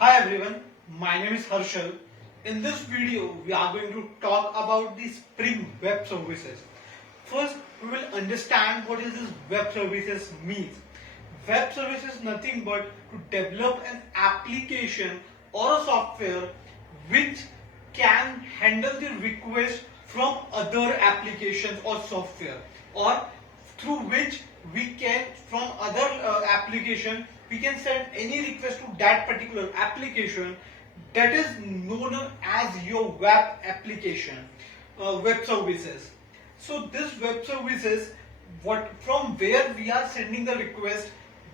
Hi everyone, my name is Harshal. In this video, we are going to talk about the Spring Web Services. First, we will understand what is this web services means. Web service is nothing but to develop an application or a software which can handle the request from other applications or software, or through which we can from other application we can send any request to that particular application. That is known as your web application, web services. So this web services, what from where we are sending the request,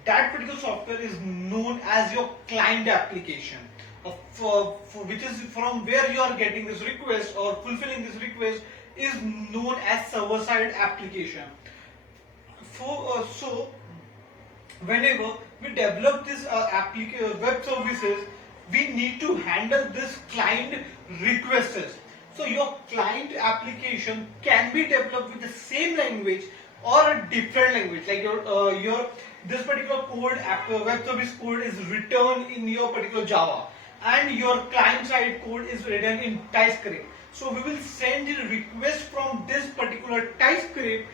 that particular software is known as your client application, which is from where you are getting this request or fulfilling this request is known as server side application. So whenever we develop this web services, we need to handle this client requests. So your client application can be developed with the same language or a different language. Like your this particular code, web service code is written in your particular Java, and your client side code is written in TypeScript. So we will send the request from this particular TypeScript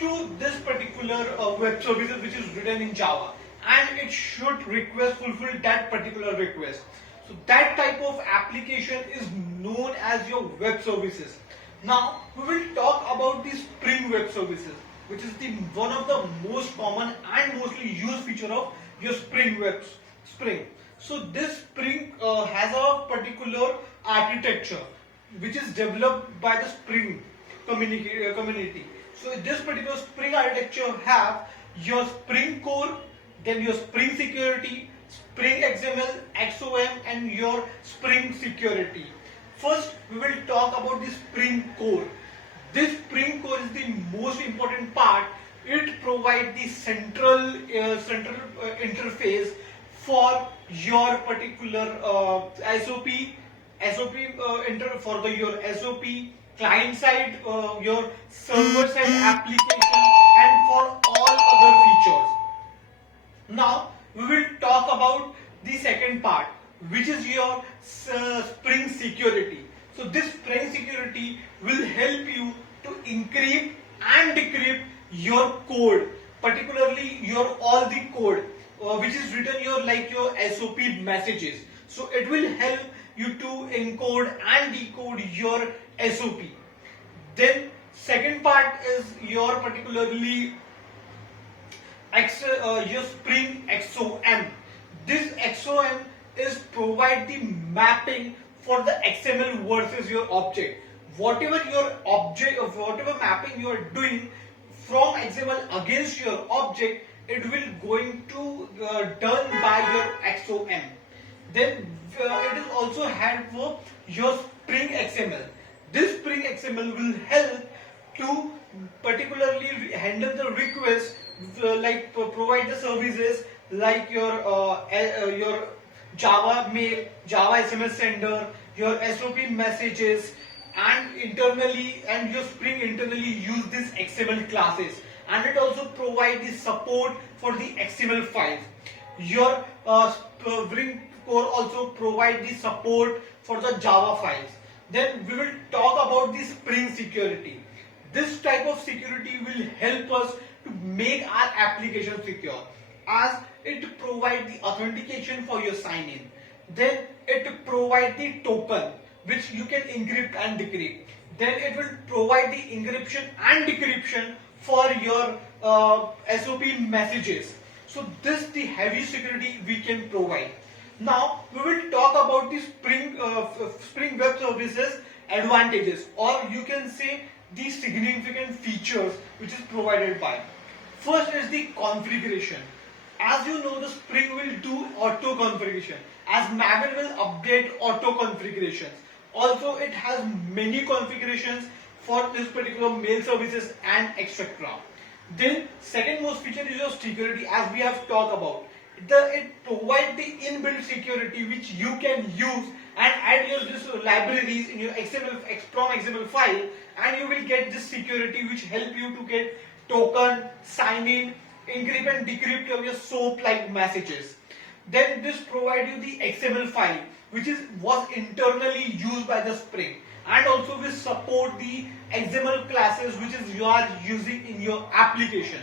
to this particular web services which is written in Java, and it should request fulfill that particular request. So that type of application is known as your web services. Now we will talk about the Spring Web Services, which is the one of the most common and mostly used feature of your Spring. So this Spring has a particular architecture which is developed by the Spring community. So this particular Spring architecture have your Spring Core, then your Spring Security, Spring XML, XOM, and your Spring Security. First, we will talk about the Spring Core. This Spring Core is the most important part. It provides the central interface for your particular for your SOP, client side, your server side application, and for all other features. Now we will talk about the second part, which is your Spring Security. So this Spring Security will help you to encrypt and decrypt your code, particularly your all the code which is written your SOP messages. So it will help you to encode and decode your SOP. Then second part is your particularly your Spring XOM. This XOM is provide the mapping for the XML versus your object. Whatever your object of whatever mapping you are doing from XML against your object, it will going to done by your XOM. Then it is also had for your Spring XML. This Spring XML will help to particularly handle the request, provide the services like your Java mail, Java SMS sender, your SOP messages, and your Spring internally use these XML classes, and it also provide the support for the XML files. Your Spring Core also provide the support for the Java files. Then we will talk about the Spring Security. This type of security will help us to make our application secure, as it provide the authentication for your sign in. Then it provide the token which you can encrypt and decrypt. Then it will provide the encryption and decryption for your SOP messages. So this the heavy security we can provide. Now we will talk about the Spring Web Services advantages, or you can say the significant features which is provided by. First is the configuration. As you know, the Spring will do auto configuration, as Maven will update auto configurations. Also, it has many configurations for this particular mail services and etc. Then second most feature is your security, as we have talked about. It provides the inbuilt security which you can use and add your this libraries in your XML file, and you will get this security which help you to get token, sign in, encrypt and decrypt your SOAP like messages. Then this provide you the XML file which was internally used by the Spring, and also will support the XML classes which is you are using in your application.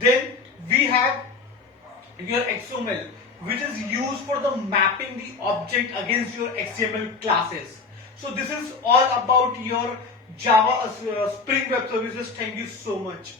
Then we have your XML which is used for the mapping the object against your XML classes. So this is all about your Java Spring Web Services. Thank you so much.